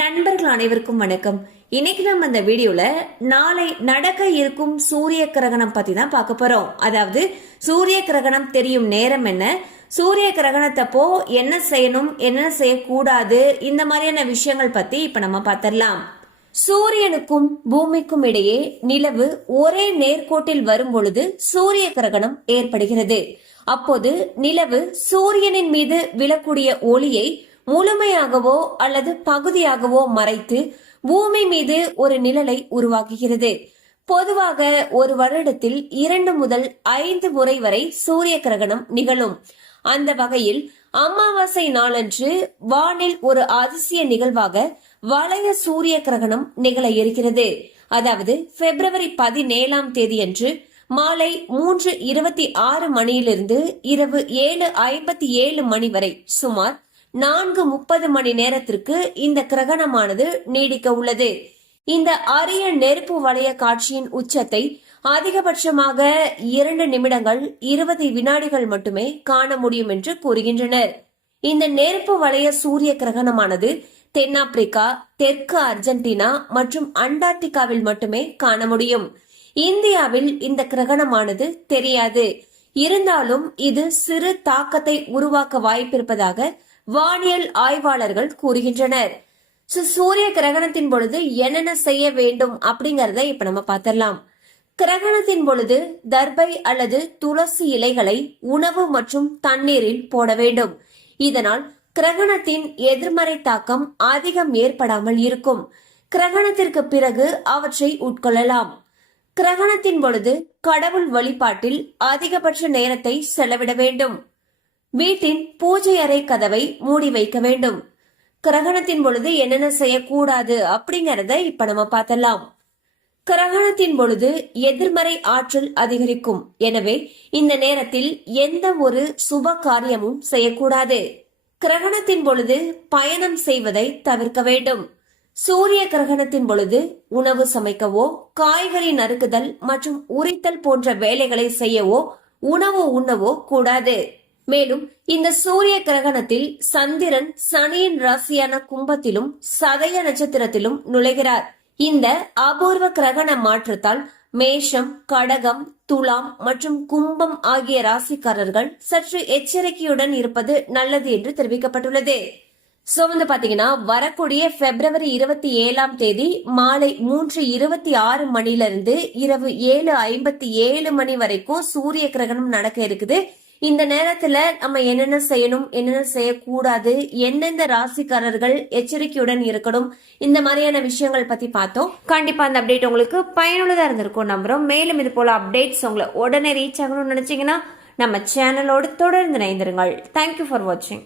நண்பர்கள் அனைவருக்கும் வணக்கம். இன்னைக்கு நம்ம இந்த வீடியோல நாளை நடக்க இருக்கும் சூரிய கிரகணம் பத்தி தான் பார்க்க போறோம். அதாவது சூரிய கிரகணம் தெரியும் நேரம் என்ன, சூரிய கிரகணத்தப்போ என்ன செய்யணும், என்ன செய்யக்கூடாது, இந்த மாதிரியான விஷயங்கள் பத்தி இப்ப நம்ம பார்த்திடலாம். சூரியனுக்கும் பூமிக்கும் இடையே நிலவு ஒரே நேர்கோட்டில் வரும் பொழுது சூரிய கிரகணம் ஏற்படுகிறது. அப்போது நிலவு சூரியனின் மீது விழக்கூடிய ஒளியை முழுமையாகவோ அல்லது பகுதியாகவோ மறைத்து பூமி மீது ஒரு நிழலை உருவாக்குகிறது. பொதுவாக ஒரு வருடத்தில் 2 முதல் 5 முறை வரை சூரிய கிரகணம் நிகழும். அந்த வகையில் அமாவாசை நாளன்று வானில் ஒரு அதிசய நிகழ்வாக வளைய சூரிய கிரகணம் நிகழ இருக்கிறது. அதாவது பிப்ரவரி 17ஆம் தேதியன்று மாலை 3:26 மணியிலிருந்து இரவு 7:57 மணி வரை சுமார் 4:30 மணி நேரத்திற்கு இந்த கிரகணமானது நீடிக்க உள்ளது. இந்த அரிய நெருப்பு வளைய காட்சியின் உச்சத்தை அதிகபட்சமாக 2 நிமிடங்கள் 20 வினாடிகள் மட்டுமே காண முடியும் என்று கூறுகின்றனர். இந்த நெருப்பு வளைய சூரிய கிரகணமானது தென்னாப்பிரிக்கா, தெற்கு அர்ஜென்டினா மற்றும் அண்டார்டிகாவில் மட்டுமே காண முடியும். இந்தியாவில் இந்த கிரகணமானது தெரியாது. இருந்தாலும் இது சிறு தாக்கத்தை உருவாக்க வாய்ப்பிருப்பதாக வானியல் ஆய்வாளர்கள் கூறுகின்றனர். சூரிய கிரகணத்தின் பொழுது என்னென்ன செய்ய வேண்டும் அப்படிங்கறத இப்ப நம்ம பார்த்திடலாம். கிரகணத்தின் பொழுது தர்பை அல்லது துளசி இலைகளை உணவு மற்றும் தண்ணீரில் போட வேண்டும். இதனால் கிரகணத்தின் எதிர்மறை தாக்கம் அதிகம் ஏற்படாமல் இருக்கும். கிரகணத்திற்கு பிறகு அவற்றை உட்கொள்ளலாம். கிரகணத்தின் பொழுது கடவுள் வழிபாட்டில் அதிகபட்ச நேரத்தை செலவிட வேண்டும். வீட்டின் பூஜை அறை கதவை மூடி வைக்க வேண்டும். கிரகணத்தின் பொழுது என்னென்ன செய்யக்கூடாது அப்படிங்கறத இப்ப நம்ம பார்த்தலாம். கிரகணத்தின் பொழுது எதிர்மறை ஆற்றல் அதிகரிக்கும். எனவே இந்த நேரத்தில் எந்த ஒரு சுப காரியமும் செய்யக்கூடாது. கிரகணத்தின் பொழுது பயணம் செய்வதை தவிர்க்க வேண்டும். சூரிய கிரகணத்தின் பொழுது உணவு சமைக்கவோ, காய்கறி நறுக்குதல் மற்றும் உரித்தல் போன்ற வேலைகளை செய்யவோ, உணவு உண்ணவோ கூடாது. மேலும் இந்த சூரிய கிரகணத்தில் சந்திரன் சனியின் ராசியான கும்பத்திலும் சதய நட்சத்திரத்திலும் நுழைகிறார். இந்த அபூர்வ கிரகண மாற்றத்தால் மேஷம், கடகம், துலாம் மற்றும் கும்பம் ஆகிய ராசிக்காரர்கள் சற்று எச்சரிக்கையுடன் இருப்பது நல்லது என்று தெரிவிக்கப்பட்டுள்ளது. சோ பாத்தீங்கன்னா வரக்கூடிய பிப்ரவரி 27ஆம் தேதி மாலை 3:26 மணிலிருந்து இரவு 7:57 மணி வரைக்கும் சூரிய கிரகணம் நடக்க இருக்குது. இந்த நேரத்துல நம்ம என்னென்ன செய்யணும், என்னென்ன செய்யக்கூடாது, எந்தெந்த ராசிக்காரர்கள் எச்சரிக்கையுடன் இருக்கணும், இந்த மாதிரியான விஷயங்கள் பத்தி பார்த்தோம். கண்டிப்பா அந்த அப்டேட் உங்களுக்கு பயனுள்ளதா இருந்திருக்கும் நம்புறோம். மேலும் இது போல அப்டேட்ஸ் உங்களை உடனே ரீச் ஆகணும்னு நினைச்சீங்கன்னா நம்ம சேனலோடு தொடர்ந்து இணைந்திருங்கள். தேங்க்யூ ஃபார் வாட்சிங்.